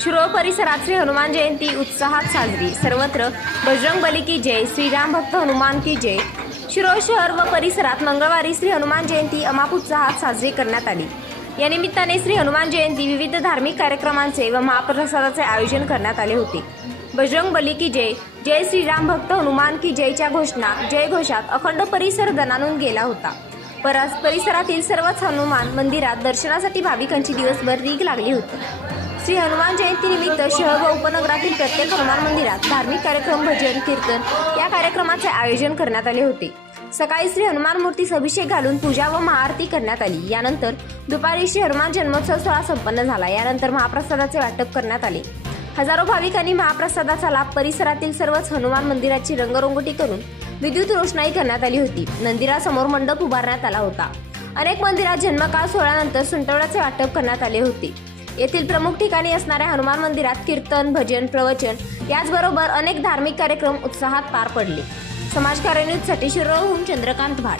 शिरोळ परिसरात श्री हनुमान जयंती उत्साहात साजरी. सर्वत्र बजरंग बली की जय श्रीराम भक्त हनुमान की जय. शिरोळ शहर व परिसरात मंगळवारी श्री हनुमान जयंती अमाप उत्साहात साजरी करण्यात आली. या निमित्ताने श्री हनुमान जयंती विविध धार्मिक कार्यक्रमांचे व महाप्रसादाचे आयोजन करण्यात आले होते. बजरंग बली की जय जय श्रीराम भक्त हनुमान की जयच्या घोषणा जय घोषात अखंड परिसर दणानून गेला होता. परस परिसरातील सर्वच हनुमान मंदिरात दर्शनासाठी भाविकांची दिवसभर रीग लागली होती. श्री हनुमान जयंतीनिमित्त शहर व उपनगरातील प्रत्येक हनुमान मंदिरात धार्मिक कार्यक्रम भजन कीर्तन या कार्यक्रमाचे आयोजन करण्यात आले होते. सकाळी श्री हनुमान मूर्तीस अभिषेक घालून पूजा व महाआरती करण्यात आली. यानंतर दुपारी श्री हनुमान जन्मोत्सव सोहळा संपन्न झाला. यानंतर महाप्रसादाचे वाटप करण्यात आले. हजारो भाविकांनी महाप्रसादाचा लाभ परिसरातील सर्वच हनुमान मंदिराची रंगरंगोटी करून विद्युत रोषणाई करण्यात आली होती. मंदिरासमोर मंडप उभारण्यात आला होता. अनेक मंदिरात जन्मकाळ सोहळ्यानंतर सुंटवड्याचे वाटप करण्यात आले होते. येथील प्रमुख ठिकाणी असणाऱ्या हनुमान मंदिरात कीर्तन भजन प्रवचन याचबरोबर अनेक धार्मिक कार्यक्रम उत्साहात पार पडले. समाजकार्य न्यूजसाठी शिरोळहून चंद्रकांत भाट.